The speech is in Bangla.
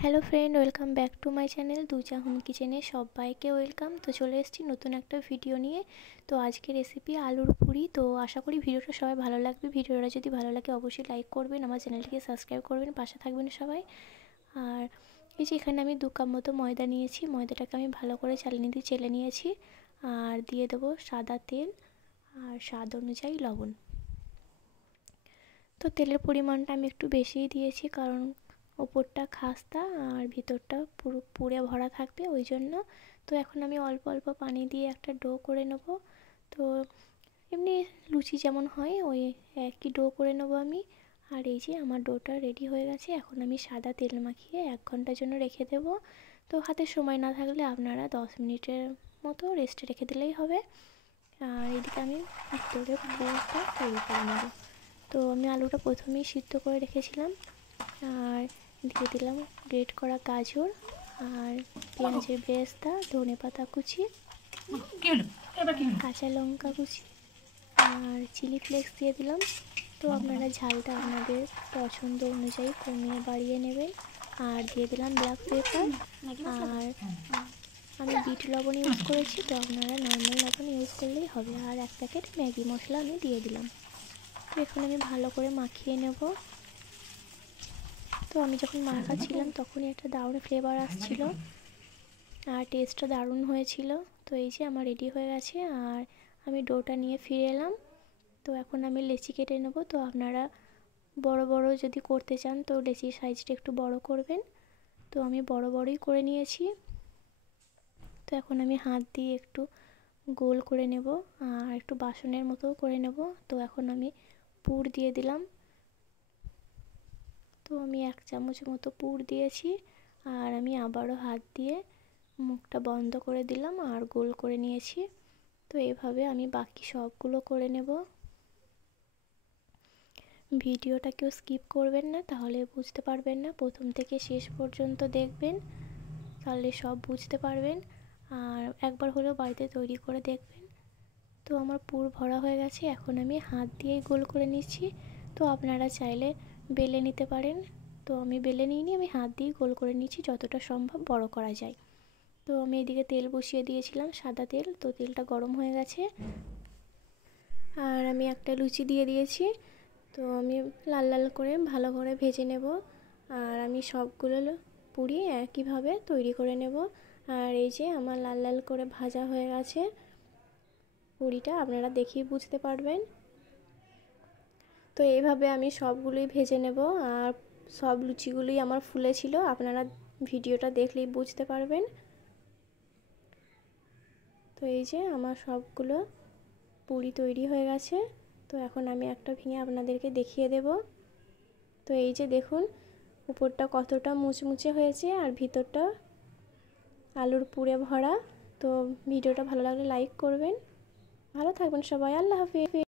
Hello friend, welcome back to my channel Duja home কিচেনে সবাইকে ওয়েলকাম। তো চলে এসেছি নতুন একটা ভিডিও নিয়ে। তো আজকে রেসিপি আলুর পুরি। তো আশা করি ভিডিওটা সবাই ভালো লাগবে। ভিডিওটা যদি ভালো লাগে অবশ্যই লাইক করবেন, আমার চ্যানেলটিকে সাবস্ক্রাইব করবেন, পাশে থাকবেন সবাই। আর এই যে এখানে আমি 2 কাপ মতো ময়দা নিয়েছি। ময়দাটাকে আমি ভালো করে চালনি দিয়ে চেলে নিয়েছি। আর দিয়ে দেবো সাদা তেল আর স্বাদ অনুযায়ী লবণ। তো তেলের পরিমাণটা আমি একটু বেশিই দিয়েছি, কারণ ওপরটা খাস্তা আর ভিতরটা পুরো পুরে ভরা থাকবে ওই জন্য। তো এখন আমি অল্প অল্প পানি দিয়ে একটা ডো করে নেব। তো এমনি লুচি যেমন হয় ওই একই ডো করে নেব আমি। আর এই যে আমার ডোটা রেডি হয়ে গেছে। এখন আমি সাদা তেল মাখিয়ে 1 ঘন্টার জন্য রেখে দেব। তো হাতে সময় না থাকলে আপনারা 10 মিনিটের মতো রেস্টে রেখে দিলেই হবে। আর এদিকে আমি ভিতরে পুরটা তৈরি করে নেব। তো আমি আলুটা প্রথমেই সিদ্ধ করে রেখেছিলাম। আর দিয়ে দিলাম গ্রেট করা গাজর আর পেঁয়াজের বেরেস্তা, ধনেপাতা কুচি, কাঁচা লঙ্কা কুচি আর চিলি ফ্লেক্স দিয়ে দিলাম। তো আপনারা ঝালটা আপনাদের পছন্দ অনুযায়ী কমিয়ে বাড়িয়ে নেবেন। আর দিয়ে দিলাম ব্ল্যাক পেপার। আর আমি বিট লবণ ইউজ করেছি, তো আপনারা নর্মাল লবণ ইউজ করলেই হবে। আর 1 প্যাকেট ম্যাগি মশলা আমি দিয়ে দিলাম। তো এখন আমি ভালো করে মাখিয়ে নেব। তো আমি যখন মাখাচ্ছিলাম তখনই একটা দারুণ ফ্লেভার আসছিল আর টেস্টটা দারুণ হয়েছিল। তো এই যে আমার রেডি হয়ে গেছে। আর আমি ডোটা নিয়ে ফিরে এলাম। তো এখন আমি লেচি কেটে নেব। তো আপনারা বড় বড় যদি করতে চান তো লেচির সাইজটা একটু বড় করবেন। তো আমি বড় বড়ই করে নিয়েছি। তো এখন আমি হাত দিয়ে একটু গোল করে নেব আর একটু বাসনের মতো করে নেব। তো এখন আমি পুর দিয়ে দিলাম। তো আমি 1 চামচ মতো পুর দিয়েছি। আর আমি আবারও হাত দিয়ে মুখটা বন্ধ করে দিলাম আর গোল করে নিয়েছি। তো এভাবে আমি বাকি সবগুলো করে নেব। ভিডিওটা কেউ স্কিপ করবেন না, তাহলে বুঝতে পারবেন না। প্রথম থেকে শেষ পর্যন্ত দেখবেন, তাহলে সব বুঝতে পারবেন। আর একবার হলেও বাড়িতে তৈরি করে দেখবেন। তো আমার পুর ভরা হয়ে গেছে। এখন আমি হাত দিয়েই গোল করে নিচ্ছি। তো আপনারা চাইলে বেলে নিতে পারেন। তো আমি বেলে নিইনি, আমি হাত দিয়েই গোল করে নিচ্ছি যতটা সম্ভব বড় করা যায়। তো আমি এদিকে তেল বসিয়ে দিয়েছিলাম, সাদা তেল। তো তেলটা গরম হয়ে গেছে আর আমি একটা লুচি দিয়ে দিয়েছি। তো আমি লাল লাল করে ভালো করে ভেজে নেব। আর আমি সবগুলো পুরি একইভাবে তৈরি করে নেব। আর এই যে আমার লাল লাল করে ভাজা হয়ে গেছে পুরিটা, আপনারা দেখেই বুঝতে পারবেন। তো এইভাবে আমি সবগুলোই ভেজে নেব। আর সব লুচিগুলোই আমার ফুলেছিল, আপনারা ভিডিওটা দেখলেই বুঝতে পারবেন। তো এই যে আমার সবগুলো পুরি তৈরি হয়ে গেছে। তো এখন আমি একটা ভেঙে আপনাদেরকে দেখিয়ে দেব। তো এই যে দেখুন উপরটা কতটা মুচমুচে হয়েছে আর ভিতরটা আলুর পুরে ভরা। তো ভিডিওটা ভালো লাগলে লাইক করবেন। ভালো থাকবেন সবাই। আল্লাহ হাফেজ।